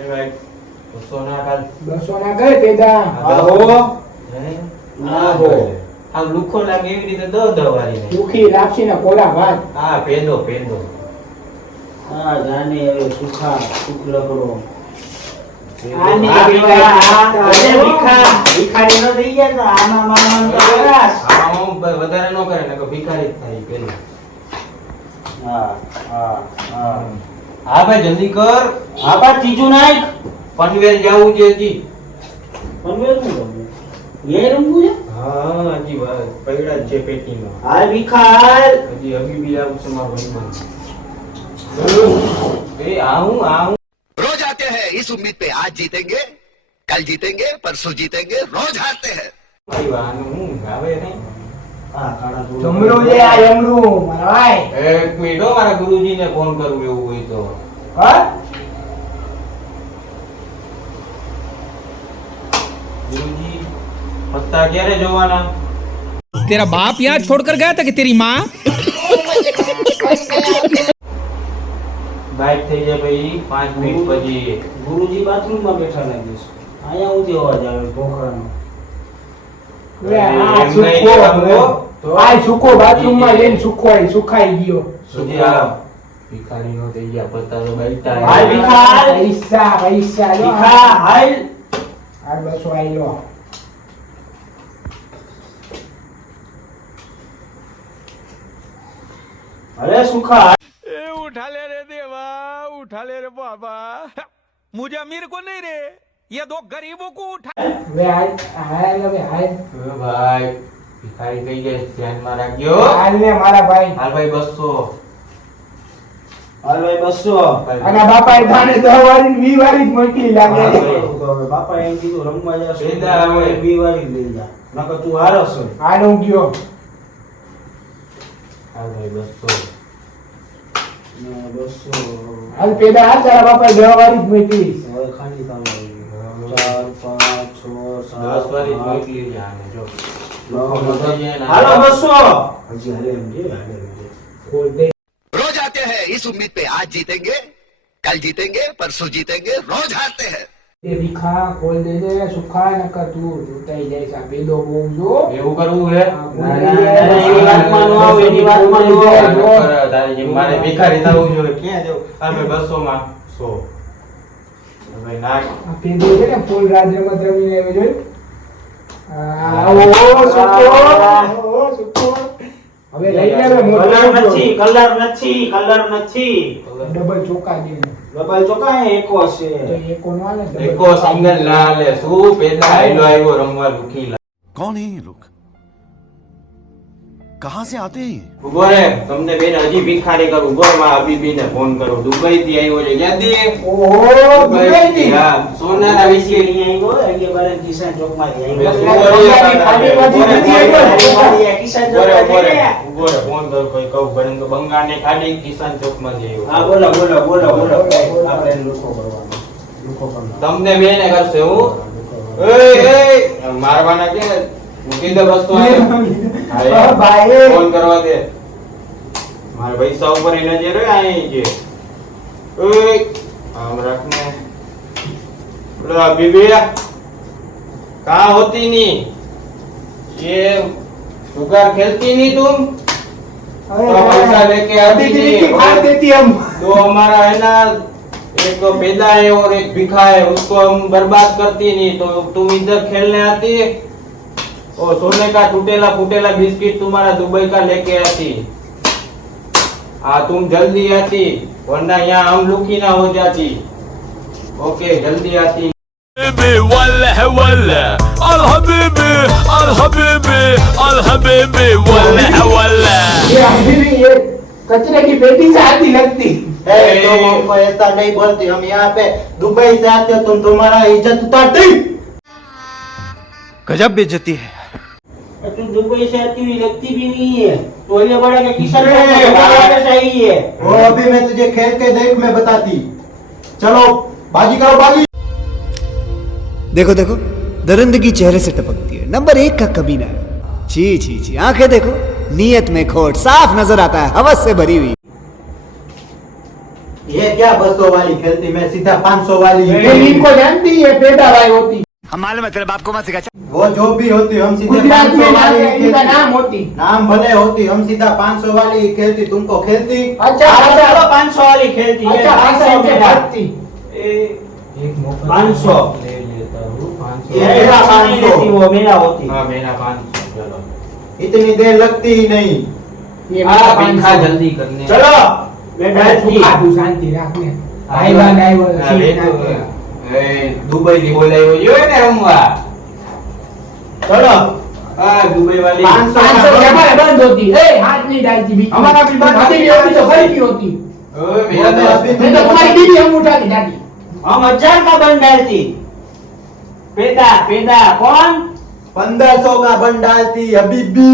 ભાઈ 200 ના કાલ 200 ના કર પેદા આહો આ લુખો લાગે એવી રીતે દો દવારી ને દુખી લાપસી ના કોલા ભાત હા પેંદો હા જાને હવે સુખા સુખ લગડો આને ભિખારી નો થઈ ગયા તો આના મામા તો બરાસ આમ વધારે નો કરે ને કે ભિખારી જ થાય પેલો હા હા ભાઈ જલ્દી કર આપા ત્રીજું નાખ પનવેલ જાવું છે હજી પનવેલ નું રમવું એ રમવું છે હા હજી પૈડા છે પેટીમાં હાલ ભિખાર હજી હબીબી આવું છે મારો ભાઈબંધ એ આવું रोज आते हैं इस उम्मीद पे आज जीतेंगे कल जीतेंगे परसों जीतेंगे रोज हारते हैं ભાઈ વાનું હું આવે નહીં હા કાળા જમરો જે આ જમરો મારા ભાઈ એક મિનિટ હો, મારા ગુરુજીને ફોન કરું એવું હોય તો હા ગુરુજી પત્તા ક્યારે જોવાના तेरा बाप यहाँ छोड़कर गया था कि तेरी माँ બાઈક થઈ જાય ભાઈ 5 મિનિટ પછી ગુરુજી બાથરૂમ માં બેઠા લાગે છે અહીંયા ઉધી અવાજ આવે ભોખરાનો આ સુકો બાથરૂમ માં લઈને સુખાઈ ગયો સુધી આ ભિખારી નો થઈ ગયા પત્તા તો બેઠા હાલ ભિખાર પૈસા ભિખાર હાલ આ 200 આયો અરે સુખા उठा ले रे देवा उठा ले रे बाबा मुझे अमीर को नहीं रे ये दो गरीबों को उठा વે હાલ ભાઈ ભિખારી થઈ ગયા ધ્યાનમાં રાખજો હાલ ને મારા ભાઈ હાલ ભાઈ 200 હાલ ભાઈ 200 અને બાપાએ ધાને 10 વારી 20 વારી જ મોકલી લાગે હા, ભાઈ. બાપા એમ કીધું રમવા જાવ પેદા હવે. 2 વારી લઈ જા નકર તું હારસ હાલ હું ગયો હાલ ભાઈ 200 200 હાલ પેદા હાલ તારા બાપાએ 10 વારી જ મોકલી હવે ખાલી તમારી 4 5 6 10 વારી જ મોકલી છે આને જો હાલો 200 હજી હાલે એમ છે ખોલ દે रोज आते हैं इस उम्मीद पे आज जीतेंगे कल जीतेंगे परसों जीतेंगे रोज हारते हैं એ ભીખા ખોલ દે દે સુખા નકર તું લૂંટાઈ જાય છે પેદો બહુ જો એવું કરવું હે એની વાતમાં નો આવે એની વાતમાં નો આવે તારી જેમ મારે ભિખારી થવું જોઈએ ક્યાં જવું હાલ ભાઈ 200 માં 100 ભાઈ નાખ આ પેદો છે ને ફૂલ રાજ રમત રમીને આવ્યો જોઈ ઓ સુકો હવે લઈ લે કલર નથી ડબલ ચોકા દે ડબલ ચોકા એકો છે તો એકો નો આલે એકો સિંગલ ના લે શું પેદા આયલો આવ્યો રમવા લુખીલા कौन है ये लोग कहां से आते हैं ये? ઉભો રે તમને બેન હજી ભિખારી કરું ઉભો માં હબીબીને ફોન કરો દુબઈ થી આવ્યો છે યાદી ઓહો દુબઈ થી હા સોનાના વિશે અહીંયા આવ્યો એટલે બારે કિસાન ચોક માં ઉભો રે ફોન કર કોઈ કહું બરંગ બંગાળને ખાડી કિસાન ચોક માં આવ્યો હા બોલો આપણે લુખો કરવાનો તમને બેને કરશે હું એ મારવાના કે મૂકી દે વસ્તુ ભાઈ ફોન કરવા દે મારા પૈસા ઉપર એ નજર હોય અહીં છે ઓય આમ રાખને બોલા बीबी कहाँ होती नहीं ये जुगार खेलती नहीं तुम तो पैसा लेके आती नहीं फाड़ देती हम तो हमारा है ना एक पैदा है और एक भिखा है उसको हम बर्बाद करती नहीं तो तुम इधर खेलने आती है और सोने का टूटेला फूटेला बिस्किट तुम्हारा दुबई का लेके आती हाँ तुम जल्दी आती वरना यहाँ हम लुकी ना हो जाती ओके जल्दी आती वल्लह वल्लह अल हबीबी वल्लह वल्लह ये अभी ये कचरे की पेटी से आती लगती तुम हमको ऐसा नहीं बोलती हम यहाँ पे दुबई से आते हो तुम तुम्हारा इज्जत उतारती गजब बेइज्जती है तुम दुबई से आती हुई लगती भी नहीं है तो ये बड़ा के किसान को चाहिए वो अभी मैं तुझे खेल के देख मैं बताती चलो बाजी करो बाजी देखो देखो दरिंदगी चेहरे से टपकती है नंबर 1 का कमीना है छी छी छी आंखें देखो नीयत में खोट साफ नजर आता है हवस से भरी हुई ये क्या 200 वाली खेलती, मैं सीधा 500 वाली ये इनको जानती है पैदा भाई होती हम मालूम है तेरे बाप को मत सिखा। वो जो भी होती हम सीधे गुजरात 500 में वाली नाम इनका खेलती। नाम होती नाम भले होती, हम सीधा 500 वाली ही खेलती, तुमको खेलती। अच्छा चलो 500 वाली खेलती है, अच्छा 500 मेरा। एक मुफ्त 500 ले लेता हूँ 500। ये मेरा मेरा 500 500। वो मेरा होती। हाँ मेरा 500 चलो। इतनी देर लगती ही नहीं। ये हाँ मेरा भिखा 500 जल्दी करने। चलो मैं डालती। सुखा तू शांति રાખને ભાઈ બાન આવ્યો હા, વેતું. એ દુબઈ થી બોલાવ્યો જોયો ને રમવા. चलो હા દુબઈ વાલી 500 500 જમાને બંધ હોતી ए हाथ नहीं डालती बीच में हमारा भी बंद अभी भी होती तो घर की होती ओए मेरा मैं दोस्त अभी- मैं तो तुम्हारी बीवी हम उठा के जाती हम 1000 का बन डालती। पेदा पेदा कौन? 1500 का बन डालती अभी भी।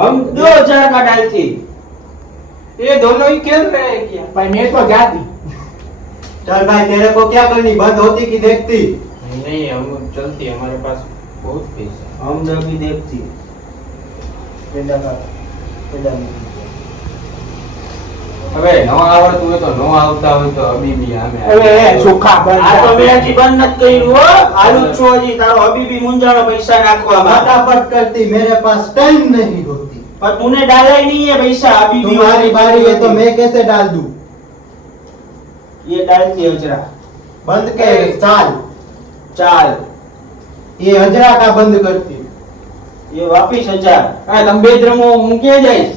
हम 2000 का डालती। ये दोनों ही खेल रहे हैं क्या? भाई मैं तो जाती चल भाई तेरे को क्या करनी, बंद होती कि देखती? नहीं हम चलती, हमारे पास बहुत पैसा है। हम जब भी देखती। पेदा का पेदा में। હવે ન આવડતું હોય તો ન આવતા હોય તો અબી બી આમે अरे सुखा बंद આ તો મેં હજી બંધ નથી કર્યું હો. આલુ છો હજી તારો હબીબી મુંજાનો પૈસા નાખવામાં. फटाफट करती, मेरे पास टाइम नहीं होती। पर तूने डाला ही नहीं है पैसा हबीबी। तुम्हारी बारी है तो मैं कैसे डाल दूं? ये डालती हजरा। बंद के चाल। चाल ये हजरा का बंद करती। ये वापिस 1000। આ તમે બે જ રમો, હું ક્યાં જઈશ?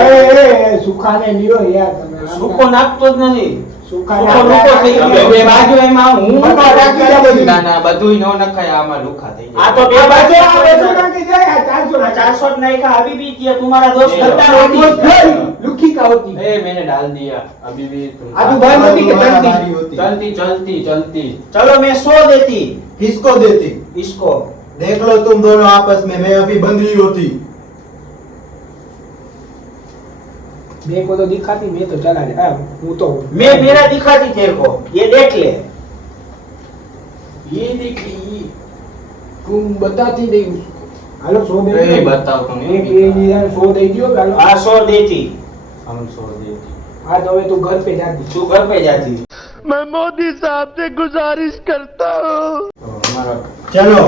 ए सुखा ने लियो यार તમે સુકો નાખતો જ નથી। सुखा સુકો લોકો થઈ તમે ગયો। બે બાજુ એમાં હું બધા રાખી દે બધું. ના ના બધુંય ન નખાય, આમાં લુખા થઈ આ જાય. તો બે બાજુ आ આવે છે। पैसा के जाए 400 આ 400 નાખ્યા હબીબી કે तुम्हारा दोस्त ये गद्दार लो। होती। लुखी का होती ए मैंने डाल दिया अभी भी तुम अभी बंद होती कि तुम्हारा चलती बारी होती। चलती चलती चलती चलो मैं 100 देती किसको देती? इसको। देख लो तुम दोनों आपस में, मैं अभी बंदली होती। मैं को तो दिखाती मैं तो चला जा वो तो मैं मेरा दिखाती तेरे को, ये देख ले। ये देखी तुम बताती नहीं उसको हेलो 100 दे ए दियो बताओ तुम एक ये यार 100 दे दियो हेलो आ 100 देती। हम सो देती आज હવે તું ઘર पे जाती तू घर पे जाती। मैं मोदी साहब से गुजारिश करता हूँ। तो हमारा चलो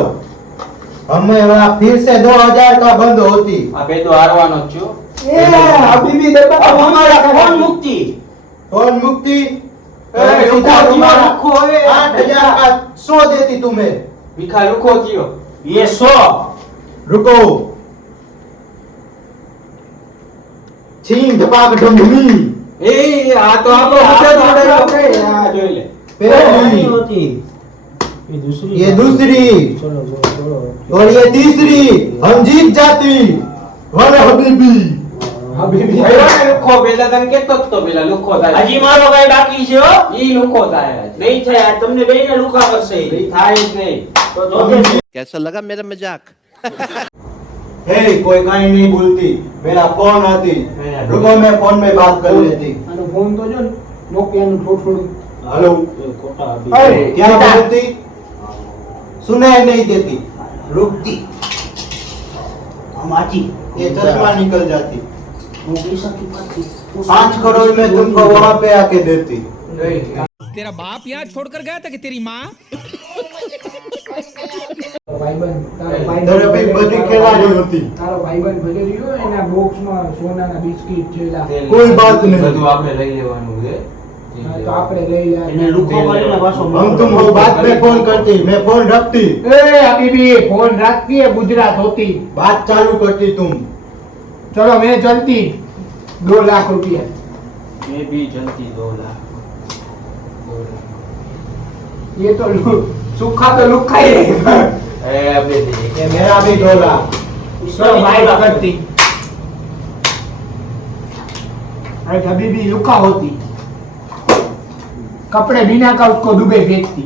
हमें वहाँ फिर से 2000 का बंद होती। આ બે તો હારવાનો જ છો. ए अभी भी देखो अब हमारा कौन मुक्ति? कौन मुक्ति? ए, रुको, तुम्हारा रुको, ए। 8000 का 100 देती तुम्हें। ભીખા લુખો થયો. ये 100। रुको। छीन धपाक ढमढमी। એ આ તો આપણો મુદ્દો જોડે આ જોઈ લે. नहीं पहली, होती। ये दूसरी। ये दूसरी, चलो चलो। और ये तीसरी। हम जीत जाती। वाले हबीबी। अभी भी એ લુખો પેલા તને કેતો જ તો પેલા લુખો થાય. હજી મારો ભાઈ બાકી છે હો। ઈ લુખો થાય આજે. નહીં થાય આ તમને બેયને લુકા કરશે। ઈ થાય જ નહીં. તો જોજે। कैसा लगा मेरा मजाक? हे कोई कहीं नहीं बोलती, मेरा फोन आती। रुको मैं फोन में बात कर लेती। આનો ફોન તો જો નોકિયા નું થોડું हेलो, ये खोटा अभी। अरे, क्या बोलती? सुनाई नहीं देती, रुकती। हम आती। ये चश्मा निकल जाती। वो पैसा चुकाती। 5 करोड़ में तुमको वहाँ पे आके देती। तेरा बाप यहाँ छोड़कर गया था कि तेरी माँ? ભાઈબંધ તારો तेरे भी बड़ी खिलाड़ी होती। તારો ભાઈબંધ ભલે રહ્યો એના બોક્સમાં સોનાના બિસ્કિટ છેલા કોઈ બાત નહીં. બધું આપણે લઈ લેવાનું છે. તો આપણે લઈ એને લુકો કરીને પાછો हम तुमको बाद में फोन करती, मैं फोन रखती। ए अभी फोन रखती है गुजरात होती बात चालू करती तुम। चलो मैं चलती 2 लाख रुपया मैं भी जल्दी 2 लाख. ये तो सूखा तो लुखा ही रहेगा ए अबे देख. ये मेरा भी 2 लाख। चलो बाइक करती अरे अभी भी लुका होती कपड़े बिना का उसको दुबई भेजती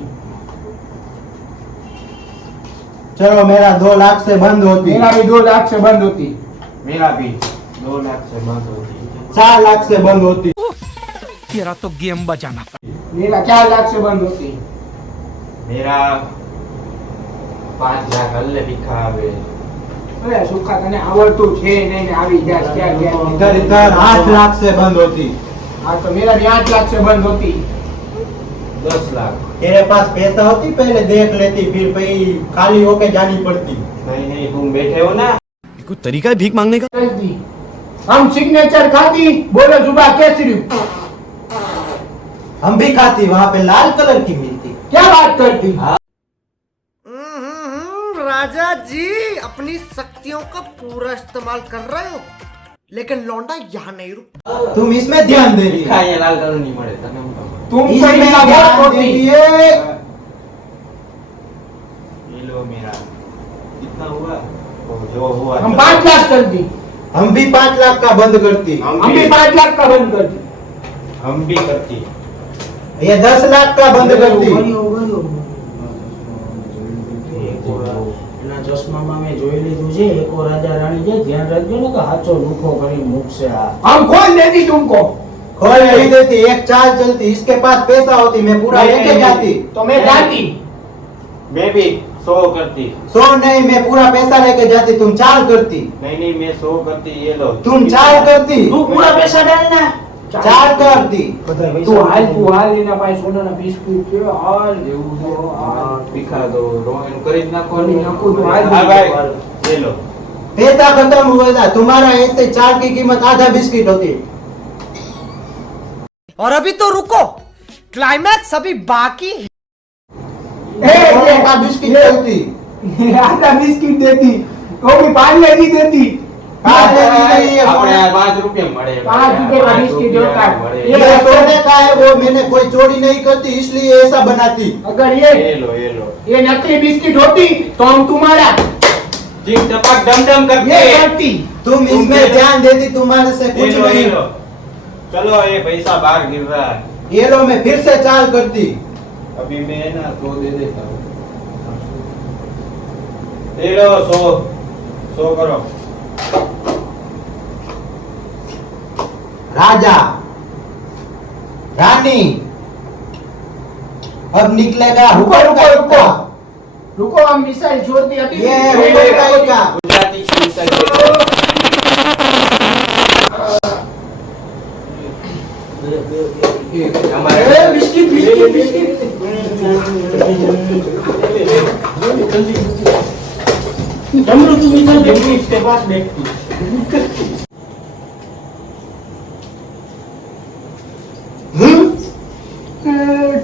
चलो मेरा 2 लाख से बंद होती। मेरा भी 2 लाख से बंद होती मेरा भी 2 लाख से बंद होती. 4 लाख से बंद होती। तेरा तो गेम बजाना था. मेरा 4 लाख से बंद होती मेरा 5 लाख अल्ले भीखा आवे. अरे सूखा तने आवड़તું છે નહીં ને આવી જાય ક્યાં इधर इधर 8 लाख से बंद होती। हाँ तो मेरा भी 8 लाख से बंद होती। 10 लाख। तेरे पास पैसा होती पहले देख लेती, फिर भाई खाली होके जानी पड़ती। नहीं नहीं, तुम बैठे हो ना। कोई तरीका है भीख मांगने का? दी हम सिग्नेचर खाती, बोलो जुबा केसरी। हम भी खाती, वहाँ पे लाल कलर की मिलती। क्या बात करती? राजा जी अपनी शक्तियों का पूरा इस्तेमाल कर रहे हो, लेकिन लौंडा यहाँ नहीं रुक। तुम इसमें ध्यान दे रही भिखा है, ये लाल कलर नहीं મળે તને હું કહું। तुम इसमें कोई का ध्यान बहुत दे होती। रही है। ये लो मेरा कितना हुआ? ओ, जो हुआ हम 5 लाख कर दी। हम भी 5 लाख का बंद करती। हम भी 5 लाख का बंद कर दी। हम भी करती। ये 10 लाख का बंद करती। એના ચશ્મામાં મેં જોઈ લીધું છે, એકો રાજા રાણી છે, ધ્યાન રાખજો ને કે હાચો લુખો કરી મૂકશે આ। हम खोल देती तुमको। खोल नहीं देती, एक चाल चलती। इसके पास पैसा होती, मैं पूरा नहीं, लेके नहीं, जाती। तो मैं जाती। मैं भी 100 करती। 100 नहीं, मैं पूरा पैसा लेके जाती, तुम चाल करती। नहीं नहीं, मैं 100 करती। ये लो तुम चाल करती, તું પૂરા પૈસા ડાલ ના। चाल करती। બધા तू પૈસા हाल लेना भाई, सोना बिस्कुट છે, હાલ જેવું છે, હાલ। ભીખા દો રોવાનું કરી જ નાખો કરી નાખો તો હાલ હા ભાઈ ये लो। पैसा खत्म हुआ था, तुम्हारा ऐसे चाल की कीमत आधा बिस्किट होती। और अभी तो रुको, क्लाइमैक्स अभी बाकी है। दोनों का बिस्किट चलती। आधा बिस्किट देती, वो भी पानी नहीं देती। पानी नहीं है, આપણે આ 5 રૂપિયા મળે। 5 रुपए का बिस्किट होता है। મળે। ये सोने का है, वो मैंने कोई चोरी नहीं करती, इसलिए ऐसा बनाती। अगर ये ये लो ये लो। नकली बिस्किट होती तो हम तुम्हारा टिक टपक डम डम करके ये करती। तुम इसमें ध्यान देती, तुम्हारे से ये कुछ लो ये नहीं। लो। चलो ये पैसा बाहर गिर रहा है। ये लो, मैं फिर से चाल करती। अभी मैं ना 100 दे देता हूँ। ये लो 100 करो। राजा रानी अब निकलेगा रुको हुक्म रुको का रुको इक्का। रुको, हम मिसाइल छोड़ती अभी। ये हुक्म का इक्का। गुजराती की मिसाइल। हमारे बिस्किट बिस्किट बिस्किट। જમરૂ તું બીજા દેખી इसके पास देखती।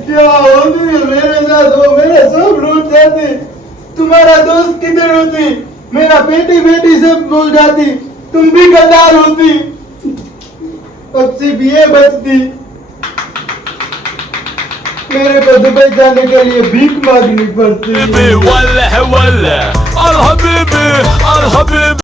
क्या हो गई मेरे साथ? वो मेरा सब लूट जाती। तुम्हारा दोस्त किधर होती? मेरा बेटी बेटी सब भूल जाती। तुम भी गद्दार होती। अब सिर्फ ये बचती, मेरे को दुबई जाने के लिए भीख मांगनी पड़ती। वल्ला वल्ला अल हबीबी